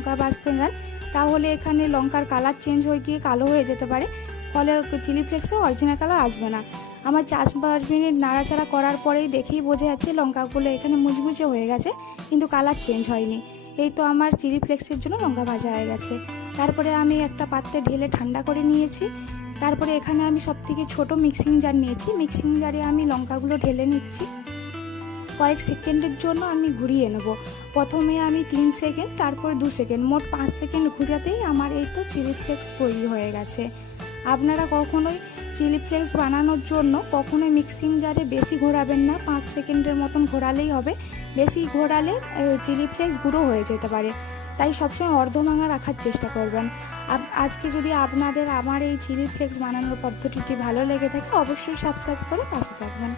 লঙ্কা ভাজতে যান তাহলে এখানে লঙ্কার কালার চেঞ্জ হয়ে গিয়ে কালো হয়ে যেতে পারে, ফলে চিলি ফ্লেক্সের অরিজিনাল কালার আসবে না। আমার 4-5 মিনিট নাড়াচাড়া করার পরেই দেখেই বোঝা যাচ্ছে লঙ্কাগুলো এখানে মুচমুচে হয়ে গেছে, কিন্তু কালার চেঞ্জ হয়নি। এই তো আমার চিলি ফ্লেক্সের জন্য লঙ্কা ভাজা হয়ে গেছে। তারপরে আমি একটা পাত্রে ঢেলে ঠান্ডা করে নিয়েছি। তারপরে এখানে আমি সবথেকে ছোট মিক্সিং জার নিয়েছি, মিক্সিং জারে আমি লঙ্কাগুলো ঢেলে নিচ্ছি। কয়েক সেকেন্ডের জন্য আমি ঘুরিয়ে নেব। প্রথমে আমি 3 সেকেন্ড, তারপর 2 সেকেন্ড, মোট 5 সেকেন্ড ঘুরাতেই আমার এই তো চিলি ফ্লেক্স তৈরি হয়ে গেছে। আপনারা কখনোই চিলি ফ্লেক্স বানানোর জন্য কখনোই মিক্সিং জারে বেশি ঘোরাবেন না, 5 সেকেন্ডের মতন ঘোরালেই হবে। বেশি ঘোরালে চিলি ফ্লেক্স গুঁড়ো হয়ে যেতে পারে, তাই সবসময় অর্ধভাঙা রাখার চেষ্টা করবেন। আজকে যদি আপনাদের আমার এই চিলি ফ্লেক্স বানানোর পদ্ধতিটি ভালো লেগে থাকে অবশ্যই সাবস্ক্রাইব করে পাশে থাকবেন।